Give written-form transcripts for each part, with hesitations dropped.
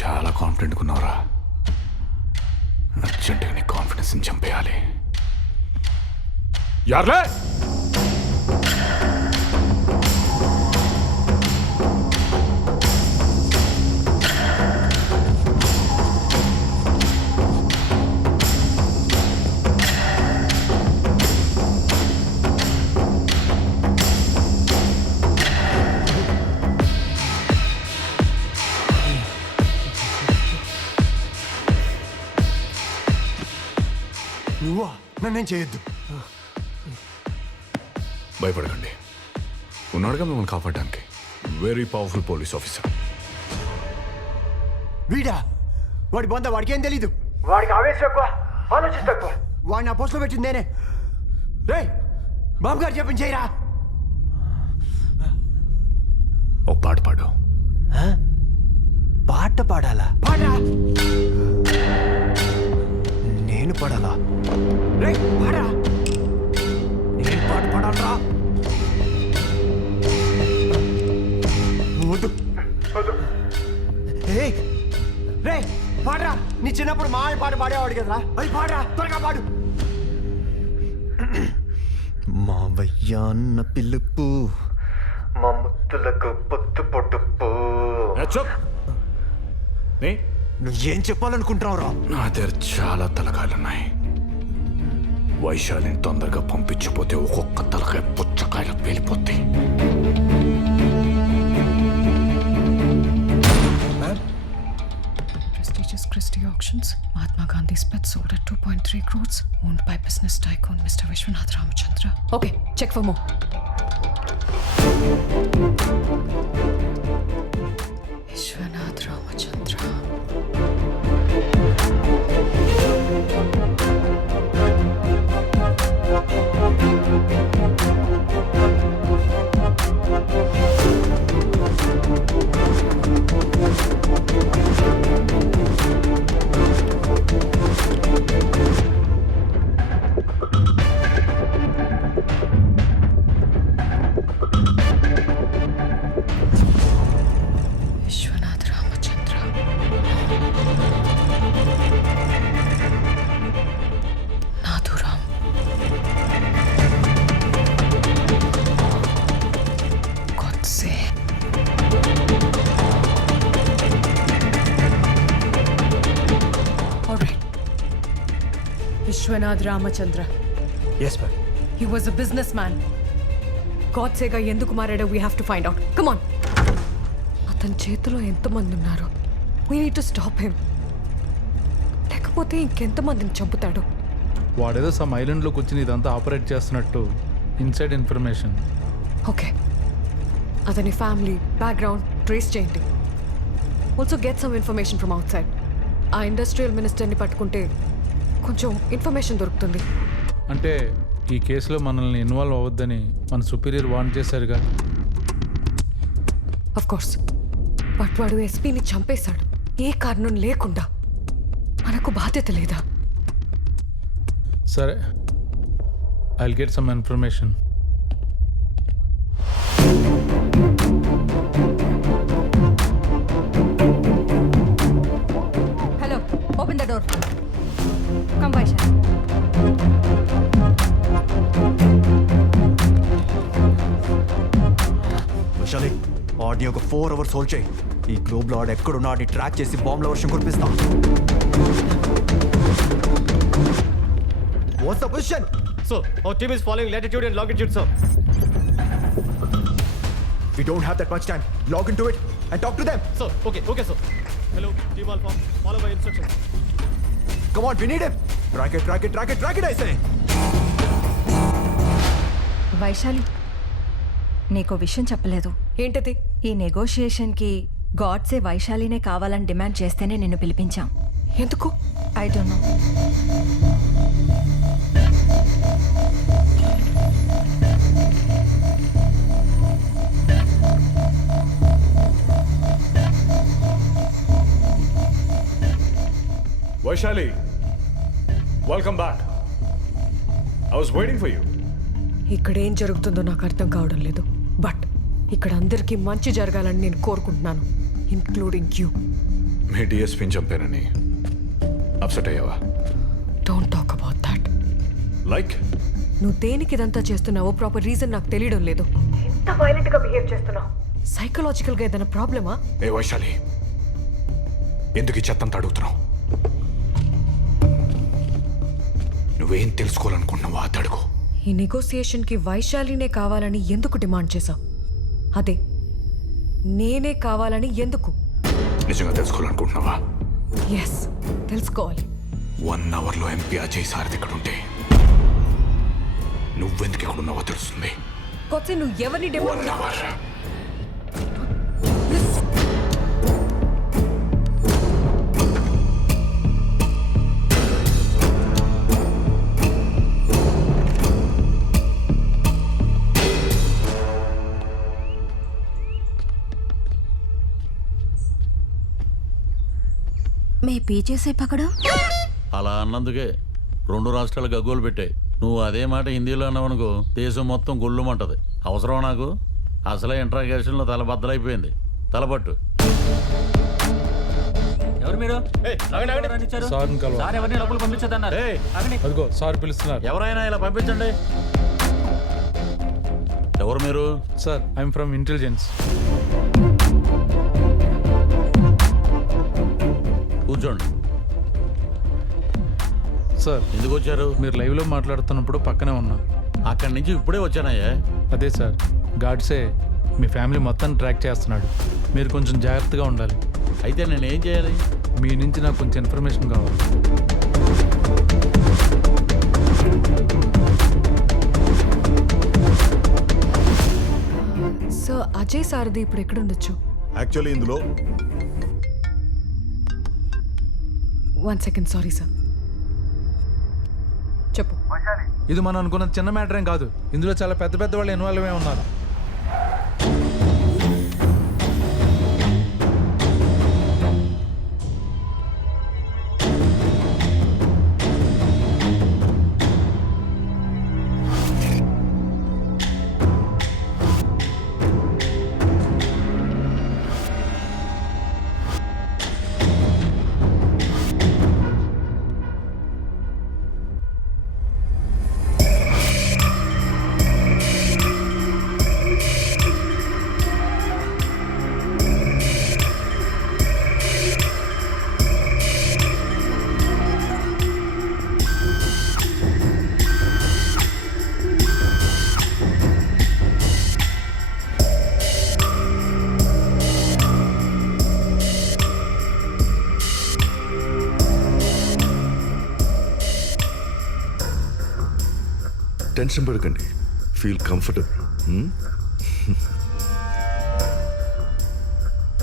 చాలా కాన్ఫిడెంట్గా ఉన్నావురా. అర్జెంటుగా నీ కాన్ఫిడెన్స్ని చంపేయాలి. యార్లే నువ్వా? నన్నేం చేయొద్దు. భయపడకండి, ఉన్నాడుగా మిమ్మల్ని కాపాడడానికి. Very powerful police officer. వీడా? వాడి బొంద వాడికి ఏం తెలీదు. వాడికి ఆవేశం ఎక్కువ, ఆలోచన తక్కువ. వాడిని ఆ పోస్టులో పెట్టింది నేనే. రేయ్, బాబు గారు చెప్పింది చేయరా. ఒక పాట పాడు. పాట పాడాలా? పాడరా. నేను పాడాలా? రేయ్, పాడరా. నేను పాట పాడాలరా. వద్దు వద్దు. ఏయ్ రే, పాడరా. నీ చిన్నప్పుడు మా ఆయన పాట పాడేవాడు కదరా, అది పాడరా, త్వరగా పాడు. మావయ్య అన్న పిలుపు, మా ముత్తులకు పొత్తు పొడుపు. నువ్వేం చెప్పాలనుకుంటున్నావురా? నా దగ్గర చాలా తలకాయలున్నాయి. వైశాలిని తొందరగా పంపించిపోతే ఒక్కొక్క తలకాయ పుచ్చకాయలు పేలిపోతాయి. Prestigious Christie Auctions, Mahatma Gandhi's pet sold at 2.3 crores, owned by business tycoon Mr. Vishwanath Ramachandra. Okay, check for more. Vishwanath Ramachandra. Vishwanath Ramachandra. Nathuram. Godse. All right. Vishwanath Ramachandra. Yes ma'am. He was a businessman. గాడ్సేగా ఎందుకు మారాడో we have to find out. Come on. అతని చేతిలో ఎంతమంది ఉన్నారు? We need to stop him. లేకపోతే ఇంకెంతమందిని చంపుతాడు? వాడేదో సమ్ ఐలాండ్లోకి వచ్చి ఇదంతా ఆపరేట్ చేస్తున్నట్టు ఇన్సైడ్ ఇన్ఫర్మేషన్. ఓకే, అతని ఫ్యామిలీ బ్యాక్గ్రౌండ్ ట్రేస్ చేయండి. Also get some information from out side. ఆ ఇండస్ట్రియల్ మినిస్టర్ని పట్టుకుంటే కొంచెం ఇన్ఫర్మేషన్ దొరుకుతుంది. అంటే ఈ కేసులో మనల్ని ఇన్వాల్వ్ అవ్వద్దని మన సుపీరియర్ వార్న్ చేశారుగా. అఫ్ కోర్స్, బట్ వాడు ఎస్పీని చంపేశాడు ఏ కారణం లేకుండా. మనకు బాధ్యత లేదా? సరే, I'll get some information. Hello, open the door. Come, Vaishali. Vaishali, ఆడిని ఒక 4 hours హోల్డ్ చేయి. ఈ గ్లోబ్లో ఆడు ఎక్కడున్నా ఆడిని ట్రాక్ చేసి బాంబుల వర్షం కురిపిస్తా. What's the position? So, our team is following latitude and longitude, sir. We don't have that much time. Log into it and talk to them. So, okay, sir. Hello, Team Alpha. Follow my instructions. Come on, we need him. Track it, I say. Vaishali, నీకో విషయం చెప్పలేదు. ఏంటది? ఈ నెగోషియేషన్కి గాడ్సే వైశాలినే కావాలని demand చేస్తేనే నిన్ను పిలిపించాం. ఎందుకు? I don't know. Vaishali, welcome back. I was waiting for you. ఇక్కడ ఏం జరుగుతుందో నాకు అర్థం కావడం లేదు. బట్ ఇక్కడ అందరికీ మంచి జరగాలని నేను కోరుకుంటున్నాను, ఇన్క్లూడింగ్ యూ. మీ డిఎస్పీని చంపానని అప్సెట్ అయ్యావా? Don't talk about that. Like నువ్వు దేనికి ఇదంతా చేస్తున్నావో ప్రాపర్ రీజన్ నాకు తెలియడం లేదు. ఎంత వైలెంట్ గా బిహేవ్ చేస్తున్నావు? సైకలాజికల్ గా ఏదైనా ప్రాబ్లమా? ఏ వైశాలి, ఎందుకు ఈ చెత్తంతా అడుగుతున్నావు? నువ్వేం తెలుసుకోవాలనుకుంటున్నావో అది అడుగు. ఈ నెగోసియేషన్ కి వైశాలినే కావాలని ఎందుకు డిమాండ్ చేశావు? అదే నేనే కావాలని ఎందుకు? నిజంగా తెలుసుకోవాలనుకుంటున్నావా? ఎస్, తెలుసుకోవాలి. 1 అవర్లో ఎంపీ అజయ్ సారథి ఇక్కడ ఉంటే నువ్వెందుకు ఇక్కడ ఉన్నావో తెలుస్తుంది. కొత్త నువ్వు ఎవరిని 1 అవర్. మే పే చేసే పకడం అలా అన్నందుకే 2 రాష్ట్రాలు గగ్గోలు పెట్టాయి. నువ్వు అదే మాట హిందీలో అన్నావనుకో దేశం మొత్తం గొల్లుమంటది. అవసరం నాకు? అసలే ఇంట్రాగేషన్లో తల బద్దలైపోయింది. తలపట్టు. ఎవరు మీరు? సార్ని కలవ. సార్ ఎవరిని లోపల పంపించదన్నారు. ఏయ్, అదిగో సార్ పిలుస్తున్నారు. ఎవరైనా ఇలా పంపించండి. ఎవరు మీరు? Sir I'm from intelligence. కూర్చోండి. సార్ ఎందుకు వచ్చారు? మీరు లైవ్లో మాట్లాడుతున్నప్పుడు పక్కనే ఉన్నా. అక్కడి నుంచి ఇప్పుడే వచ్చానయ్యా. అదే సార్, గాడ్సే మీ ఫ్యామిలీ మొత్తాన్ని ట్రాక్ చేస్తున్నాడు. మీరు కొంచెం జాగ్రత్తగా ఉండాలి. అయితే నేనేం చేయాలి? మీ నుంచి నాకు కొంచెం ఇన్ఫర్మేషన్ కావాలి. సో అజయ్ సారథి ఇప్పుడు ఎక్కడుండొచ్చు? యాక్చువల్లీ ఇందులో 1 సెకండ్, సారీ సార్. చెప్పు. ఇది మనం అనుకున్న చిన్న మ్యాటర్ ఏం కాదు. ఇందులో చాలా పెద్ద పెద్ద వాళ్ళు ఇన్వాల్వ్ అయి ఉన్నారు. టెన్షన్ పడకండి, ఫీల్ కంఫర్టబుల్.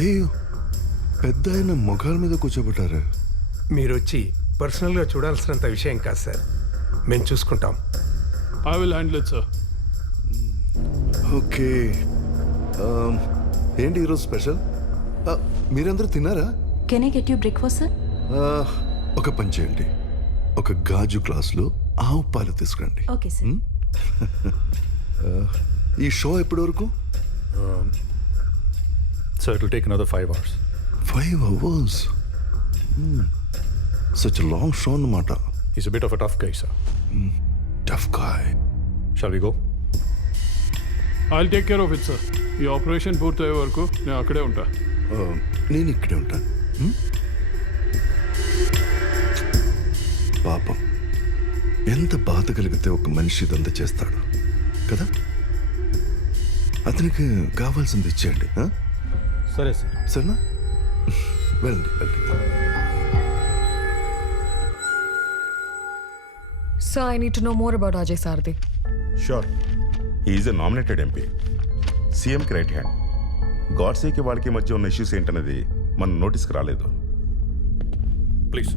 అయ్యో, పెద్ద ఆయన మొఘాల మీద కూర్చోబెట్టారా? మీరు వచ్చి పర్సనల్గా చూడాల్సినంత విషయం కాదు సార్, మేము చూసుకుంటాం. I will handle it, sir. Okay. ఏంటి ఈరోజు స్పెషల్? మీరందరూ తిన్నారా? Can I get you breakfast sir? ఒక పని చేయండి, ఒక గాజు గ్లాసులో ఆవు పాలు తీసుకురండి. Okay sir. ఈ షో ఎప్పటి వరకు? So it will take another 5 hours. 5 hours. Such a long show అన్నమాట. He's a bit of a tough guy, sir. Tough guy. Shall we go? I'll take care of it, sir. ఈ operation పూర్తయ్యే వరకు నేను అక్కడే ఉంటా. నేను ఇక్కడే ఉంటాను. పాపం, ఎంత బాధ కలిగితే ఒక మనిషి ఇదంతా చేస్తాడు కదా. అతనికి కావాల్సింది ఇచ్చేయండి. సరే సార్. సరేనా? వెళ్ళండి వెళ్ళండి. So I need to know more about Ajay Sarathi. Sure, he's a nominated MP, సీఎంకి రైట్ హ్యాండ్. గాడ్సేకి వాళ్ళకి మధ్య ఉన్న ఇష్యూస్ ఏంటనేది మన నోటీస్కి రాలేదు. Please.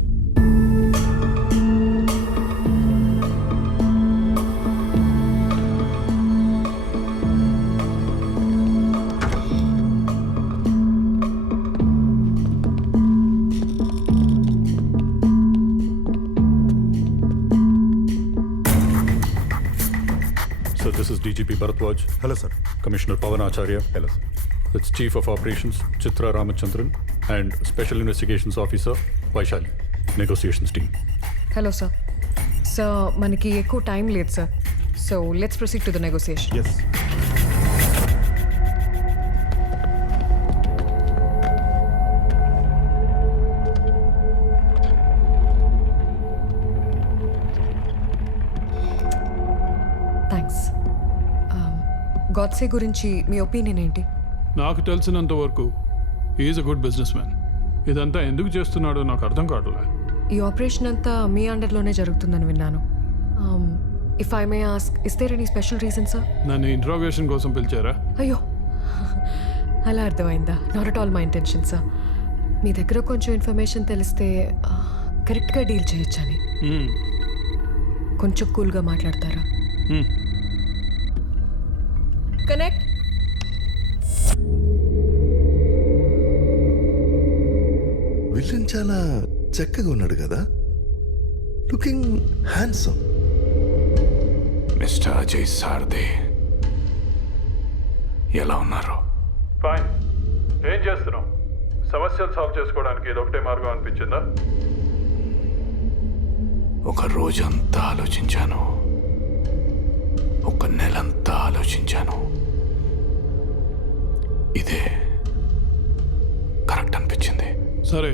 So this is DGP Bharatwaj. Hello sir. Commissioner Pavan Acharya. Hello sir. That's Chief of Operations Chitra Ramachandran and Special Investigations Officer Vaishali. Negotiations team. Hello sir sir మనకి ఎక్కువ time లేదు sir so let's proceed to the negotiation Yes. Thanks Godse గురించి మీ opinion ఏంటి నాకు తెలిసినంత వరకు is a good business man. ఇదంతా ఎందుకు చేస్తున్నాడో నాకు అర్థం కావట్లే. ఈ ఆపరేషన్ అంతా మీ అండర్లోనే జరుగుతుందని విన్నాను if I may ask is there any special reason sir నన్ను ఇంట్రాగేషన్ కోసం పిలిచారా? అయ్యో అలా అర్థమైందా? Not at all my intention sir. మీ దగ్గర కొంచెం ఇన్ఫర్మేషన్ తెలిస్తే కరెక్ట్గా డీల్ చేయొచ్చని. కొంచెం కూల్గా మాట్లాడతారా? కనెక్ట్. విలన్ చాలా చక్కగా ఉన్నాడు కదా, లుకింగ్ హ్యాండ్సమ్. మిస్టర్ అజయ్ సార్దే ఎలా ఉన్నారు? ఫైన్. ఏం చేస్తున్నాం? సమస్యలు సాల్వ్ చేసుకోవడానికి ఇది ఒకటే మార్గం అనిపించిందా? ఒక రోజంతా ఆలోచించాను, ఒక నెలంతా ఆలోచించాను. ఇదే కరెక్ట్ అనిపించింది. సరే,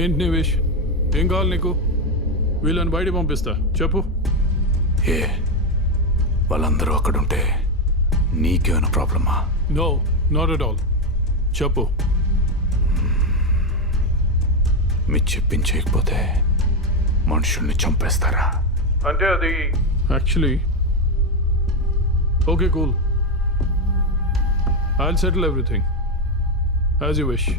ఏంటి నీ విష్? ఏం కావాలి నీకు? వీళ్ళని బయట పంపిస్తా, చెప్పు. ఏ వాళ్ళందరూ అక్కడుంటే నీకేమైనా ప్రాబ్లమా? No, not at all. చెప్పు. మీరు చెప్పించకపోతే మనుషుల్ని చంపేస్తారా? అంటే అది actually okay, cool. I will settle everything as you wish.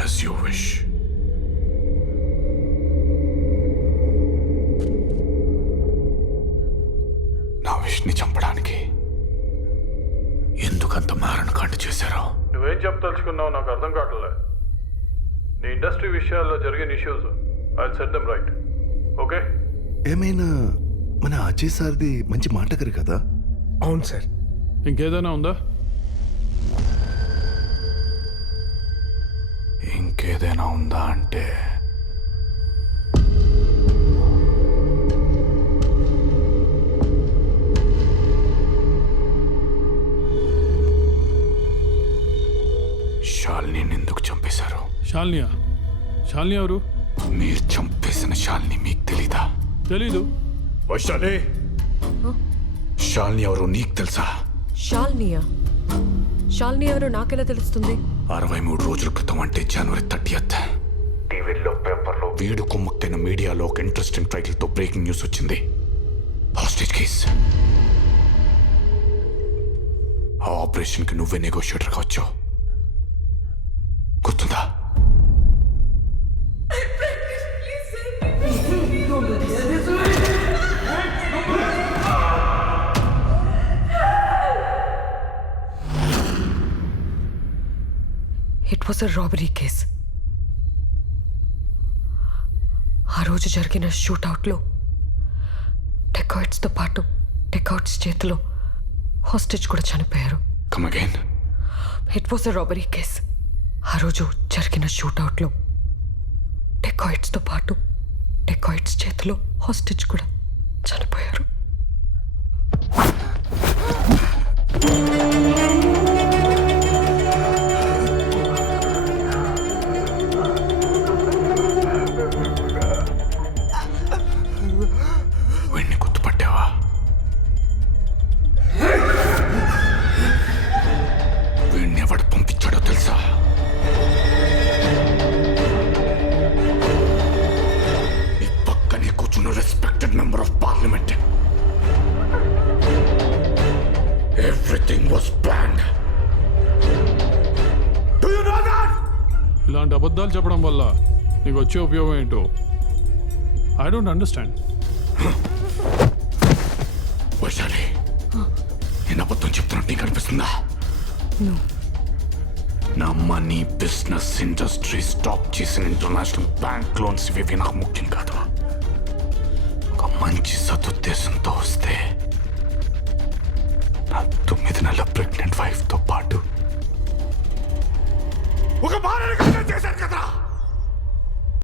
As you wish. నా విష్ని చంపడానికి ఎందుకంత మారణకాండ చేశారో? నువ్వేం చెప్పదలుచుకున్నావు నాకు అర్థం కావట్లే. నీ ఇండస్ట్రీ విషయాల్లో జరిగిన issues I will set them right. Okay? ఏమైనా మన అజయ్ సార్ది మంచి మాటగారు కదా. అవును సార్. ఇంకేదైనా ఉందా? ఇంకేదైనా ఉందా అంటే శాలిని ఎందుకు చంపేశారు? శాలినియా? శాలిని ఎవరు? మీరు చంపేసిన శాలిని మీకు తెలీదా? తెలీదు. వైశాలి, శాలిని ఎవరు నీకు తెలుసా? షాల్నియా? షాల్ని ఎవరో నాకెలా తెలుస్తుంది? 63 రోజుల క్రితం అంటే జనవరి 30th టీవీలో పేపర్లో వీడు కొమ్ముక్తైన మీడియాలో ఒక ఇంట్రెస్టింగ్ టైటిల్తో బ్రేకింగ్ న్యూస్ వచ్చింది. Hostage case. ఆ ఆపరేషన్కి నువ్వే నెగోషియేటర్గా వచ్చావు, గుర్తుందా? It was a robbery case. ఆ రోజు జరిగిన షూట్అవుట్లో డెకాయిట్స్తో పాటు డెకాయిట్స్ చేతిలో హాస్టేజ్ కూడా చనిపోయారు. Come again. It was a robbery case. ఆ రోజు జరిగిన షూట్అవుట్లో డెకాయిట్స్తో పాటు డెకాయిట్స్ చేతిలో హాస్టేజ్ కూడా చనిపోయారు. వీడిని గుర్తుపట్టావా? వీడిని ఎవడు పంపించాడో తెలుసా? ఈ పక్కనే కూర్చున్న respected member of parliament. Everything was planned. Do you know that? ఇలాంటి అబద్ధాలు చెప్పడం వల్ల నీకు వచ్చే ఉపయోగం ఏంటో ఐ డోంట్ అండర్స్టాండ్. వైశాలి, నేను అబద్ధం చెప్తున్నట్టు నీకు అనిపిస్తుందా? నా మనీ, బిజినెస్, ఇండస్ట్రీ, స్టాప్ చేసిన ఇంటర్నేషనల్ బ్యాంక్ లోన్స్ ఇవి నాకు ముఖ్యం కాదు. ఒక మంచి సదుద్దేశంతో వస్తే నా 9 నెలల ప్రెగ్నెంట్ వైఫ్తో పాటు ఒక భార్యను చేశారు కదా.